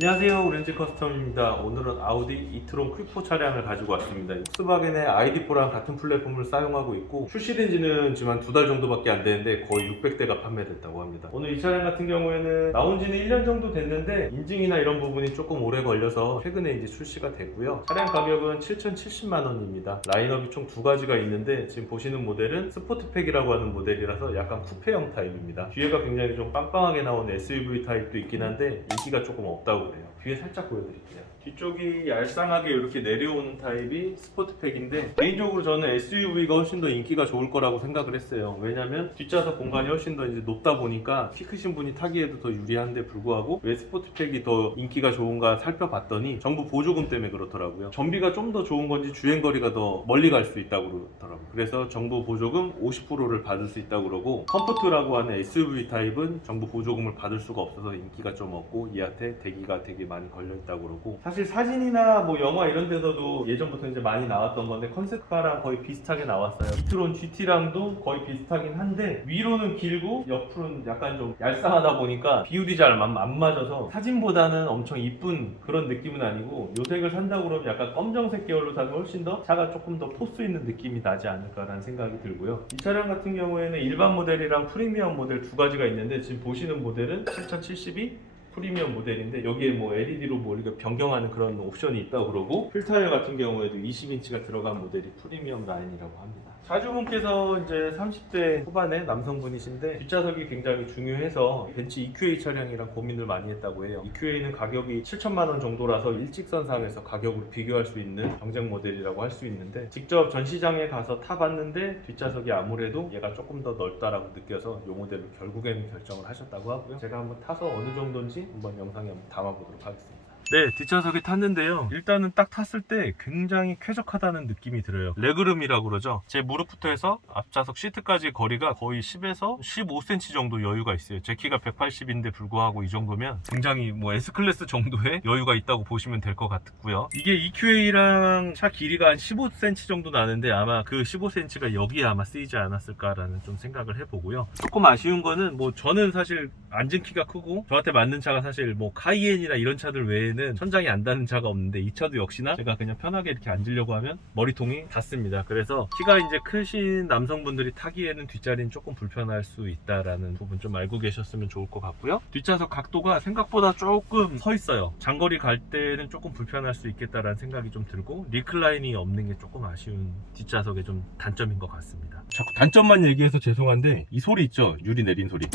안녕하세요, 오렌지 커스텀입니다. 오늘은 아우디 이트론 퀵4 차량을 가지고 왔습니다. 폭스바겐의 ID4랑 같은 플랫폼을 사용하고 있고 출시된 지는 지금 한 2달 정도밖에 안 되는데 거의 600대가 판매됐다고 합니다. 오늘 이 차량 같은 경우에는 나온 지는 1년 정도 됐는데 인증이나 이런 부분이 조금 오래 걸려서 최근에 이제 출시가 됐고요. 차량 가격은 7,070만 원입니다. 라인업이 총 두 가지가 있는데 지금 보시는 모델은 스포트팩이라고 하는 모델이라서 약간 쿠페형 타입입니다. 뒤에가 굉장히 좀 빵빵하게 나온 SUV 타입도 있긴 한데 인기가 조금 없다고 그래요. 뒤에 살짝 보여드릴게요. 뒤쪽이 얄쌍하게 이렇게 내려오는 타입이 스포트팩인데 개인적으로 저는 SUV가 훨씬 더 인기가 좋을 거라고 생각을 했어요. 왜냐면 뒷좌석 공간이 훨씬 더 이제 높다 보니까 키 크신 분이 타기에도 더 유리한데 불구하고 왜 스포트팩이 더 인기가 좋은가 살펴봤더니 정부 보조금 때문에 그렇더라고요. 전비가 좀 더 좋은 건지 주행거리가 더 멀리 갈 수 있다고 그러더라고요. 그래서 정부 보조금 50%를 받을 수 있다고 그러고 컴포트라고 하는 SUV 타입은 정부 보조금을 받을 수가 없어서 인기가 좀 없고 이한테 대기가 되게 많이 걸려 있다고 그러고 사실 사진이나 뭐 영화 이런 데서도 예전부터 이제 많이 나왔던 건데 컨셉카랑 거의 비슷하게 나왔어요. 이트론 GT랑도 거의 비슷하긴 한데 위로는 길고 옆으로는 약간 좀 얄쌍하다 보니까 비율이 잘 안 맞아서 사진보다는 엄청 이쁜 그런 느낌은 아니고 요 색을 산다고 그러면 약간 검정색 계열로 사면 훨씬 더 차가 조금 더 포스 있는 느낌이 나지 않을까라는 생각이 들고요. 이 차량 같은 경우에는 일반 모델이랑 프리미엄 모델 두 가지가 있는데 지금 보시는 모델은 7072 프리미엄 모델인데 여기에 뭐 LED로 뭐 이렇게 변경하는 그런 옵션이 있다고 그러고 필타일 같은 경우에도 20인치가 들어간 모델이 프리미엄 라인이라고 합니다. 자주분께서 이제 30대 후반의 남성분이신데 뒷좌석이 굉장히 중요해서 벤츠 EQA 차량이랑 고민을 많이 했다고 해요. EQA는 가격이 7천만 원 정도라서 일직선상에서 가격을 비교할 수 있는 경쟁 모델이라고 할 수 있는데 직접 전시장에 가서 타봤는데 뒷좌석이 아무래도 얘가 조금 더 넓다라고 느껴서 이 모델로 결국에는 결정을 하셨다고 하고요. 제가 한번 타서 어느 정도인지 한번 영상에 한번 담아보도록 하겠습니다. 네, 뒷좌석에 탔는데요. 일단은 딱 탔을 때 굉장히 쾌적하다는 느낌이 들어요. 레그룸이라고 그러죠. 제 무릎부터 해서 앞좌석 시트까지 거리가 거의 10에서 15cm 정도 여유가 있어요. 제 키가 180인데 불구하고 이 정도면 굉장히 뭐 S클래스 정도의 여유가 있다고 보시면 될 것 같고요. 이게 EQA랑 차 길이가 한 15cm 정도 나는데 아마 그 15cm가 여기에 아마 쓰이지 않았을까라는 좀 생각을 해보고요. 조금 아쉬운 거는 뭐 저는 사실 앉은 키가 크고 저한테 맞는 차가 사실 뭐 카이엔이나 이런 차들 외에는 천장이 안 닿는 차가 없는데 이 차도 역시나 제가 그냥 편하게 이렇게 앉으려고 하면 머리통이 닿습니다. 그래서 키가 이제 크신 남성분들이 타기에는 뒷자리는 조금 불편할 수 있다라는 부분 좀 알고 계셨으면 좋을 것 같고요. 뒷좌석 각도가 생각보다 조금 서 있어요. 장거리 갈 때는 조금 불편할 수 있겠다라는 생각이 좀 들고 리클라인이 없는 게 조금 아쉬운 뒷좌석의 좀 단점인 것 같습니다. 자꾸 단점만 얘기해서 죄송한데 이 소리 있죠? 유리 내린 소리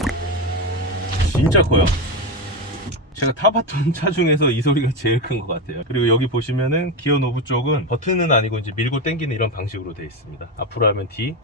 진짜 커요. 제가 타봤던 차 중에서 이 소리가 제일 큰 것 같아요. 그리고 여기 보시면은 기어 노브 쪽은 버튼은 아니고 이제 밀고 당기는 이런 방식으로 되어 있습니다. 앞으로 하면 D,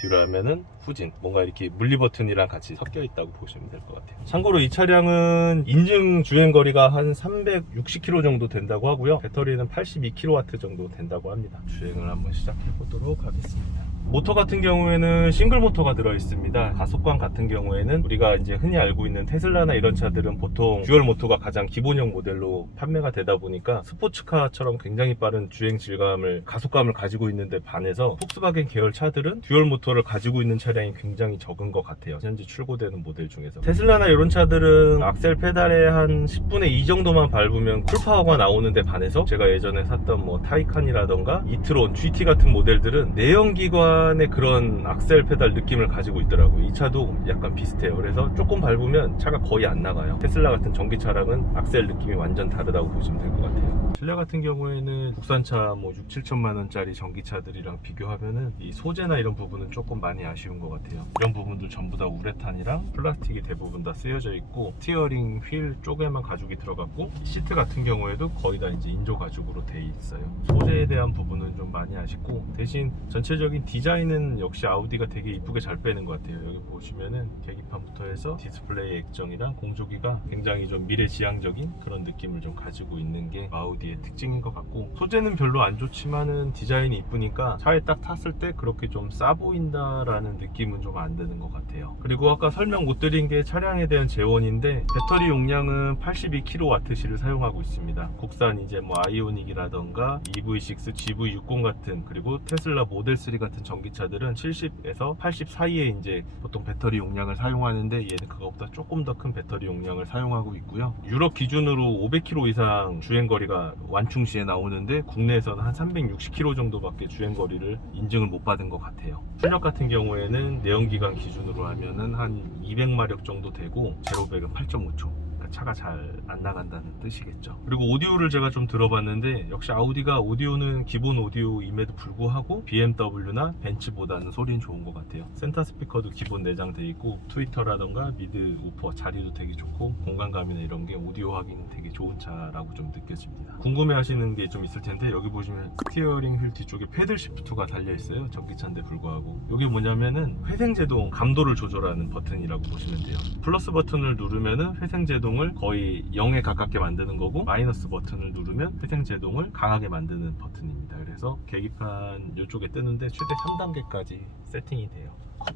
뒤로 하면은 후진. 뭔가 이렇게 물리 버튼이랑 같이 섞여 있다고 보시면 될 것 같아요. 참고로 이 차량은 인증 주행거리가 한 360km 정도 된다고 하고요. 배터리는 82kW 정도 된다고 합니다. 주행을 한번 시작해 보도록 하겠습니다. 모터 같은 경우에는 싱글 모터가 들어있습니다. 가속관 같은 경우에는 우리가 이제 흔히 알고 있는 테슬라나 이런 차들은 보통 듀얼 모터가 가장 기본형 모델로 판매가 되다 보니까 스포츠카처럼 굉장히 빠른 주행 질감을 가속감을 가지고 있는데 반해서 폭스바겐 계열 차들은 듀얼 모터를 가지고 있는 차량이 굉장히 적은 것 같아요. 현재 출고되는 모델 중에서 테슬라나 이런 차들은 악셀 페달에 한 10분의 2 정도만 밟으면 쿨파워가 나오는데 반해서 제가 예전에 샀던 뭐 타이칸이라던가 이트론, GT 같은 모델들은 내연기관 의 그런 악셀 페달 느낌을 가지고 있더라고요. 이 차도 약간 비슷해요. 그래서 조금 밟으면 차가 거의 안 나가요. 테슬라 같은 전기차랑은 악셀 느낌이 완전 다르다고 보시면 될 것 같아요. 텔레 같은 경우에는 국산차 뭐 6, 7천만 원짜리 전기차들이랑 비교하면은 이 소재나 이런 부분은 조금 많이 아쉬운 것 같아요. 이런 부분도 전부 다 우레탄이랑 플라스틱이 대부분 다 쓰여져 있고 스티어링 휠 쪽에만 가죽이 들어갔고 시트 같은 경우에도 거의 다 이제 인조 가죽으로 돼 있어요. 소재에 대한 부분은 좀 많이 아쉽고 대신 전체적인 디자인은 역시 아우디가 되게 이쁘게 잘 빼는 것 같아요. 여기 보시면은 계기판부터 해서 디스플레이 액정이랑 공조기가 굉장히 좀 미래지향적인 그런 느낌을 좀 가지고 있는 게 아우디 게 특징인 것 같고, 소재는 별로 안 좋지만은 디자인이 이쁘니까 차에 딱 탔을 때 그렇게 좀 싸 보인다라는 느낌은 좀 안 드는 것 같아요. 그리고 아까 설명 못 드린 게 차량에 대한 재원인데, 배터리 용량은 82kWh를 사용하고 있습니다. 국산 이제 뭐 아이오닉이라던가 EV6, GV60 같은, 그리고 테슬라 모델 3 같은 전기차들은 70에서 80 사이에 이제 보통 배터리 용량을 사용하는데, 얘는 그거보다 조금 더 큰 배터리 용량을 사용하고 있고요. 유럽 기준으로 500km 이상 주행거리가 완충 시에 나오는데, 국내에서는 한 360km 정도밖에 주행거리를 인증을 못 받은 것 같아요. 출력 같은 경우에는 내연기관 기준으로 하면은 한 200마력 정도 되고, 제로 100은 8.5초. 차가 잘 안 나간다는 뜻이겠죠. 그리고 오디오를 제가 좀 들어봤는데, 역시 아우디가 오디오는 기본 오디오임에도 불구하고 BMW나 벤츠보다는 소리는 좋은 것 같아요. 센터 스피커도 기본 내장되어 있고, 트위터라던가 미드 우퍼 자리도 되게 좋고, 공간감이나 이런 게 오디오 하기는 되게 좋은 차라고 좀 느껴집니다. 궁금해 하시는 게 좀 있을 텐데, 여기 보시면 스티어링 휠 뒤쪽에 패들 시프트가 달려 있어요. 전기차인데 불구하고. 이게 뭐냐면은 회생제동 감도를 조절하는 버튼이라고 보시면 돼요. 플러스 버튼을 누르면은 회생제동을 거의 0에 가깝게 만드는 거고, 마이너스 버튼을 누르면 회생제동을 강하게 만드는 버튼입니다. 그래서 계기판 이쪽에 뜨는데 최대 3단계까지 세팅이 돼요.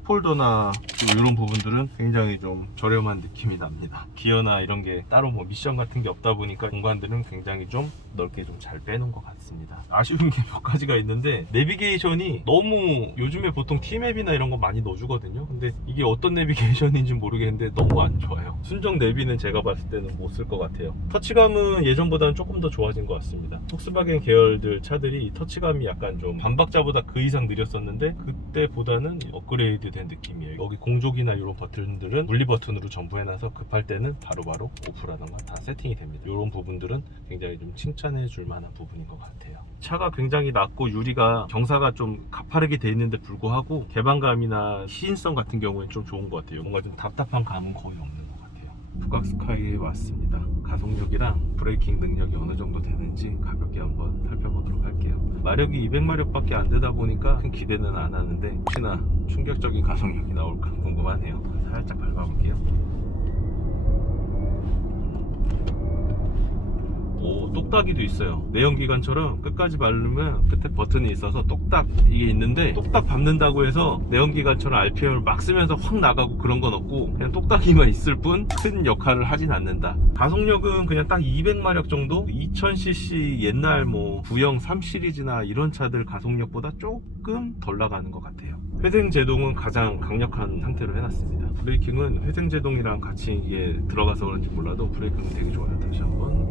컵홀더나 이런 부분들은 굉장히 좀 저렴한 느낌이 납니다. 기어나 이런 게 따로 뭐 미션 같은 게 없다 보니까 공간들은 굉장히 좀 넓게 좀 잘 빼놓은 것 같습니다. 아쉬운 게 몇 가지가 있는데, 내비게이션이 너무, 요즘에 보통 T맵이나 이런 거 많이 넣어주거든요. 근데 이게 어떤 내비게이션인지 모르겠는데 너무 안 좋아요. 순정 내비는 제가 봤을 때는 못 쓸 것 같아요. 터치감은 예전보다는 조금 더 좋아진 것 같습니다. 폭스바겐 계열들 차들이 터치감이 약간 좀 반박자보다 그 이상 느렸었는데, 그때보다는 업그레이드 된 느낌이에요. 여기 공조기나 이런 버튼들은 물리 버튼으로 전부 해놔서 급할 때는 바로바로 오프라던가 다 세팅이 됩니다. 이런 부분들은 굉장히 좀 칭찬해 줄 만한 부분인 것 같아요. 차가 굉장히 낮고 유리가 경사가 좀 가파르게 돼 있는데 불구하고 개방감이나 시인성 같은 경우는 좀 좋은 것 같아요. 뭔가 좀 답답한 감은 거의 없는 것 같아요. 북악스카이에 왔습니다. 가속력이랑 브레이킹 능력이 어느 정도 되는지 가볍게 한번 살펴보도록 할게요. 마력이 200마력밖에 안 되다 보니까 큰 기대는 안 하는데, 혹시나 충격적인 가속력이 나올까 궁금하네요. 살짝 밟아볼게요. 오, 똑딱이도 있어요. 내연기관처럼 끝까지 밟으면 끝에 버튼이 있어서 똑딱 이게 있는데, 똑딱 밟는다고 해서 내연기관처럼 RPM을 막 쓰면서 확 나가고 그런 건 없고, 그냥 똑딱이만 있을 뿐 큰 역할을 하진 않는다. 가속력은 그냥 딱 200마력 정도? 2000cc 옛날 뭐 구형 3 시리즈나 이런 차들 가속력보다 조금 덜 나가는 것 같아요. 회생제동은 가장 강력한 상태로 해놨습니다. 브레이킹은 회생제동이랑 같이 이게 들어가서 그런지 몰라도 브레이킹은 되게 좋아요. 다시 한번.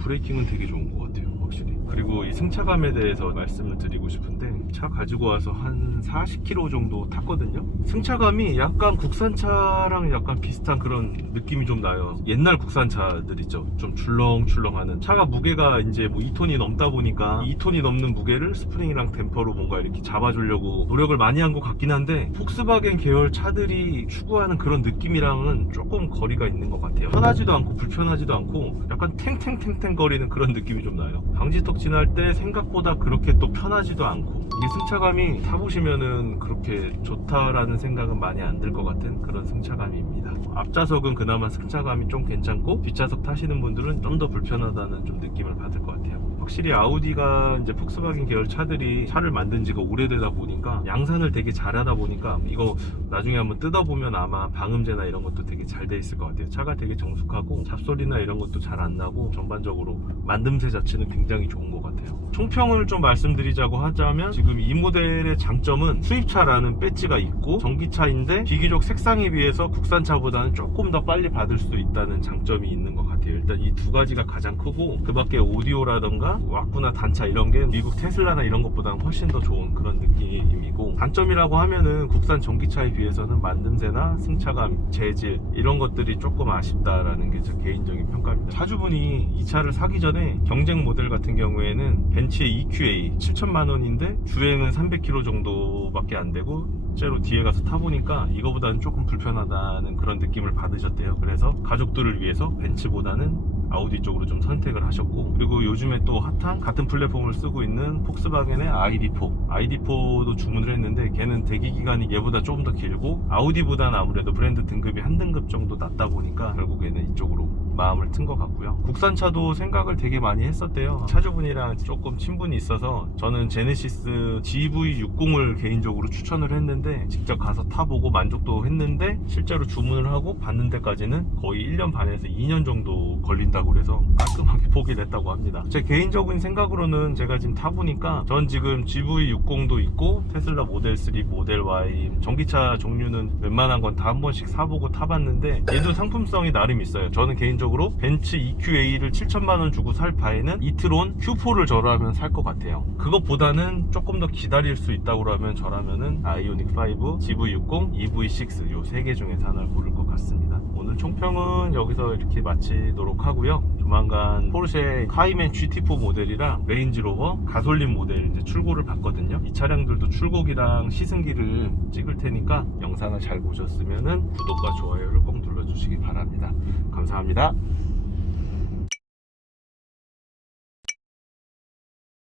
브레이킹은 되게 좋은 것 같아요, 확실히. 그리고 이 승차감에 대해서 말씀을 드리고 싶은데, 차 가지고 와서 한 40km 정도 탔거든요. 승차감이 약간 국산차랑 약간 비슷한 그런 느낌이 좀 나요. 옛날 국산차들 있죠, 좀 출렁출렁하는. 차가 무게가 이제 뭐 2톤이 넘다 보니까 2톤이 넘는 무게를 스프링이랑 댐퍼로 뭔가 이렇게 잡아주려고 노력을 많이 한 것 같긴 한데, 폭스바겐 계열 차들이 추구하는 그런 느낌이랑은 조금 거리가 있는 것 같아요. 편하지도 않고 불편하지도 않고 약간 탱탱탱탱 거리는 그런 느낌이 좀 나요. 방지턱 지날 때 생각보다 그렇게 또 편하지도 않고, 이게 승차감이 타보시면은 그렇게 좋다라는 생각은 많이 안 들 것 같은 그런 승차감입니다. 앞좌석은 그나마 승차감이 좀 괜찮고, 뒷좌석 타시는 분들은 좀 더 불편하다는 좀 느낌을 받을 것 같아요. 확실히 아우디가 이제 폭스바겐 계열 차들이 차를 만든 지가 오래되다 보니까 양산을 되게 잘하다 보니까, 이거 나중에 한번 뜯어보면 아마 방음제나 이런 것도 되게 잘 돼 있을 것 같아요. 차가 되게 정숙하고 잡소리나 이런 것도 잘 안 나고, 전반적으로 만듦새 자체는 굉장히 좋은 것 같아요. 총평을 좀 말씀드리자고 하자면, 지금 이 모델의 장점은 수입차라는 배지가 있고, 전기차인데 비교적 색상에 비해서 국산차보다는 조금 더 빨리 받을 수 있다는 장점이 있는 것 같아요. 일단 이 두 가지가 가장 크고, 그 밖에 오디오라던가 왁구나 단차 이런 게 미국 테슬라나 이런 것보다는 훨씬 더 좋은 그런 느낌이고, 단점이라고 하면은 국산 전기차에 비해서는 만듦새나 승차감, 재질 이런 것들이 조금 아쉽다라는 게 제 개인적인 평가입니다. 차주분이 이 차를 사기 전에 경쟁 모델 같은 경우에는 벤츠의 EQA 7천만 원인데 주행은 300km 정도밖에 안 되고, 실제로 뒤에 가서 타보니까 이거보다는 조금 불편하다는 그런 느낌을 받으셨대요. 그래서 가족들을 위해서 벤츠보다는 아우디 쪽으로 좀 선택을 하셨고, 그리고 요즘에 또 핫한 같은 플랫폼을 쓰고 있는 폭스바겐의 ID4도 주문을 했는데 걔는 대기 기간이 얘보다 조금 더 길고 아우디보다는 아무래도 브랜드 등급이 한 등급 정도 낮다 보니까 결국에는 이쪽으로 마음을 튼 것 같고요. 국산차도 생각을 되게 많이 했었대요. 차주분이랑 조금 친분이 있어서 저는 제네시스 GV60을 개인적으로 추천을 했는데 직접 가서 타보고 만족도 했는데 실제로 주문을 하고 받는 데까지는 거의 1년 반에서 2년 정도 걸린다고 그래서 깔끔하게 포기를 했다고 합니다. 제 개인적인 생각으로는 제가 지금 타보니까 전 지금 GV60도 있고 테슬라 모델 3, 모델 Y 전기차 종류는 웬만한 건 다 한 번씩 사보고 타봤는데 얘도 상품성이 나름 있어요. 저는 개인적으로 벤츠 EQA를 7천만 원 주고 살 바에는 이트론 Q4를 저라면 살 것 같아요. 그것보다는 조금 더 기다릴 수 있다고 하면 저라면은 아이오닉 5, GV60, EV6 요 3개 중에서 하나를 고를 것 같습니다. 오늘 총평은 여기서 이렇게 마치도록 하고요. 조만간 포르쉐 카이맨 GT4 모델이랑 레인지로버 가솔린 모델 이제 출고를 받거든요. 이 차량들도 출고기랑 시승기를 찍을 테니까 영상을 잘 보셨으면은 구독과 좋아요를 꼭 눌러주시기 바랍니다. 감사합니다.